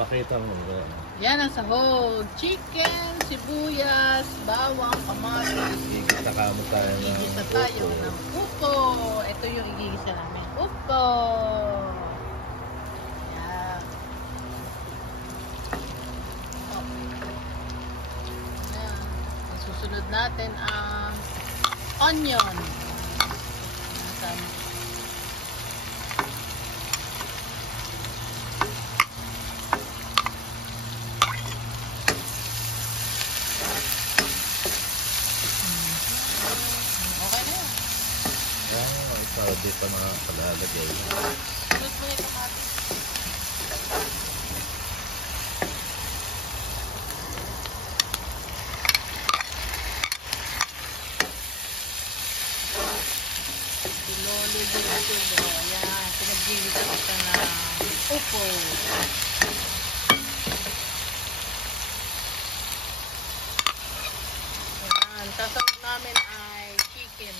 Pakita mo ba? Yan ang sahog. Chicken, sibuyas, bawang, kamatis. Gigita ka mo tayo ng Gigisa tayo ng upo. Ito yung igigisa namin. Upo. Yan. Oh. Ayan. Susunod natin ang onion. Ayan. Para di pa nakakalagay. Sunod mo yung kamatis. Siloli din ito. Ayan. Pinaggigita kita ng upo. Ayan. Sasawag namin ay chicken.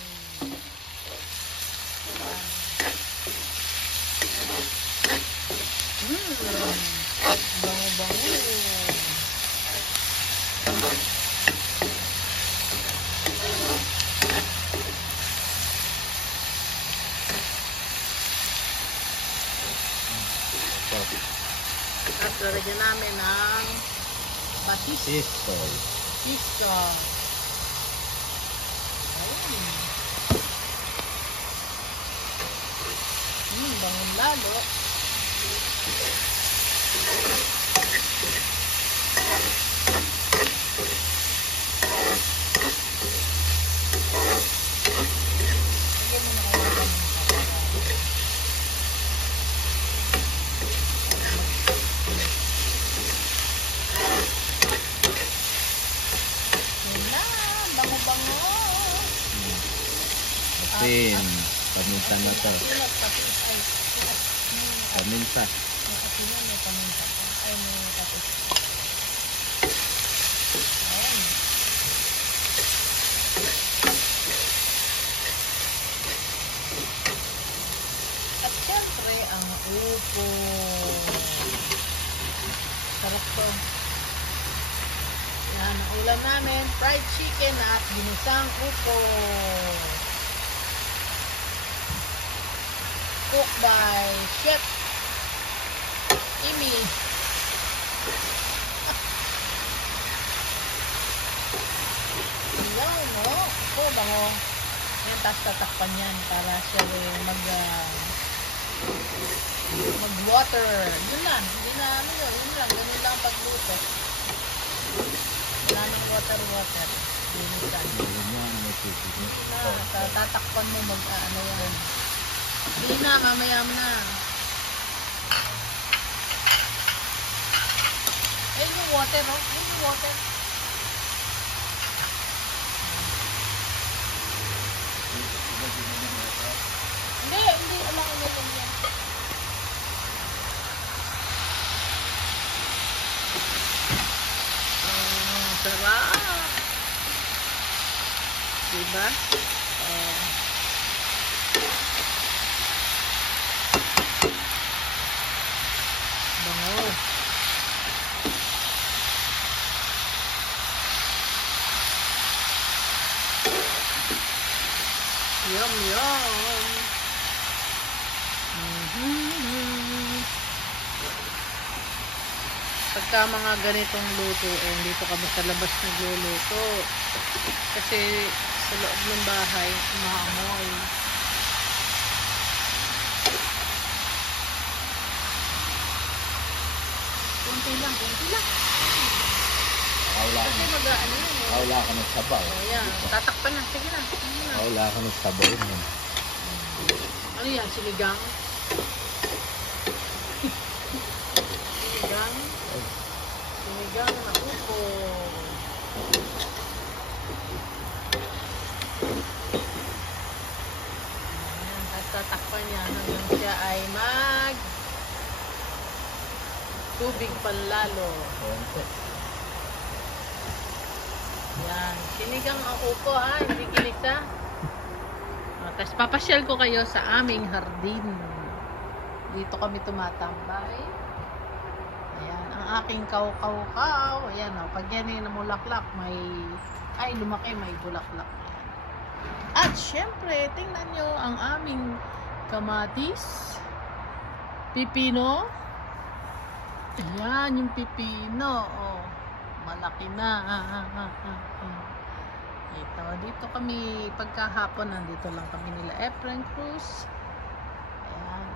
Bango-bango. Tapos lalagyan namin ng batis. Pisto. Bangon lalo. Bango-bango. Asin. Paminta na to. Paminta. May paminta. Ay, may tapos. Ayan. At syempre, ang upo. Sarap to. Yan, ang ulam namin, fried chicken at ginisang upo. Cooked by Chef Imi. Yan, no? Ito, bango. Yan, tapos tatakpan yan para siya mag-water. Yun lang. Hindi na ano yun. Yun lang. Ganun lang ang pagluto. Wala nang water. Linisan. Tatakpan mo mag-ano yan. Hindi na, mamaya mo na. Ayun yung water, no? Ayun yung water. Hindi. Alam ko lang yan. Sarap. Diba? Bango. Yum, yum. Pagka mga ganitong luto, hindi po kami sa labas nagluluto. Kasi sa loob ng bahay, maamoy. Kunti lang. Kasi mag-ano yun. Wala ka ng sabaw. Yan. Tatakpan na. Sige na. Wala ka ng sabaw. Ano yan? Sinigang? Sinigang na upo. Ayan. At tatakpan niya hanggang siya ay tubig panlalo. Yan. Sinigang ang upo ha. Hindi ginisa. Tapos papasyal ko kayo sa aming hardin. Dito kami tumatambay. Ayan. aking kaw-kaw-kaw. Ayan o, pag yan ay namulaklak, lumaki, may bulaklak. At syempre, tingnan nyo ang aming kamatis, pipino. Ayan yung pipino. Oh, malaki na. Ito, dito kami pagkahapon, nandito lang kami nila Efren Cruz. Ayan.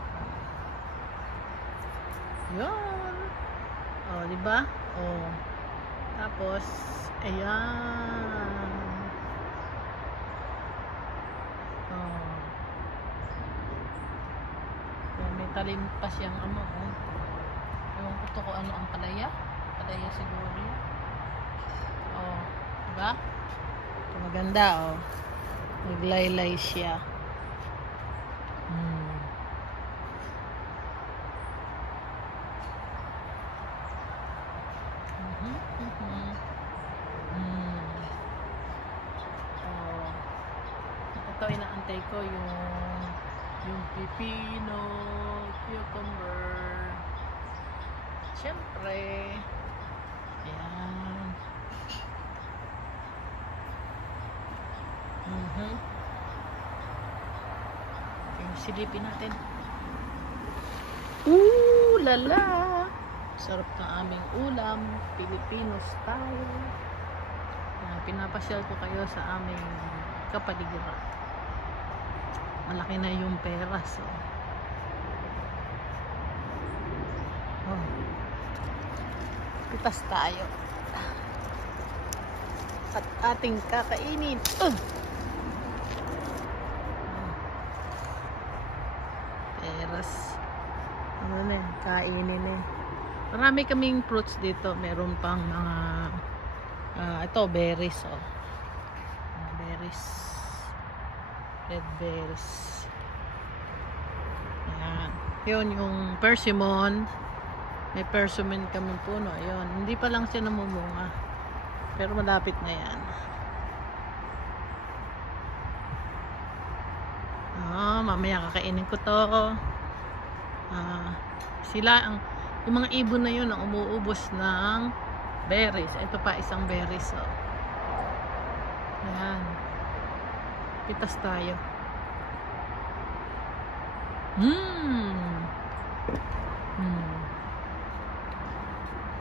Yun. Oh, di ba? Oh. Tapos, ayan. Oh. Yan, may talim pa siyang ano, oh. Ewan ko to kung ano ang palaya. Palaya siguro yun. Oh, diba? Ito maganda, oh. Naglaylay siya. Oh. Ito inaantay ko yung pipino, cucumber. Siyempre. Ayan. Okay, silipin natin. Lala! Sarap ng aming ulam, Filipino style. Pinapasyal ko kayo sa aming kapaligiran. Malaki na yung pera, so. Oh. Pitas tayo. At ating kakainin. Peras. Ano na yan? Kainin eh. Marami kaming fruits dito. Meron pang mga ito, berries. Oh. Berries. Red berries. Ayan. Yun yung persimmon. May persimmon kaming puno. Ayun. Hindi pa lang siya namumunga. Pero malapit na yan. Mamaya kakainin ko to. Yung mga ibon na yun ang umuubos ng berries. Ito pa isang berries. Oh. Ayan. Pitas tayo.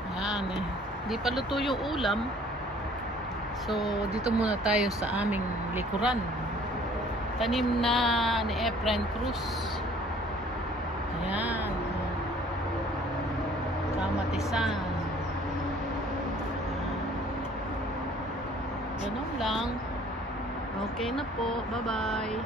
Ayan eh. Di pa luto yung ulam. So, dito muna tayo sa aming likuran. Tanim na ni Efren Cruz. Ayan. Kamatisan. Ganun lang. Okay na po. Bye-bye.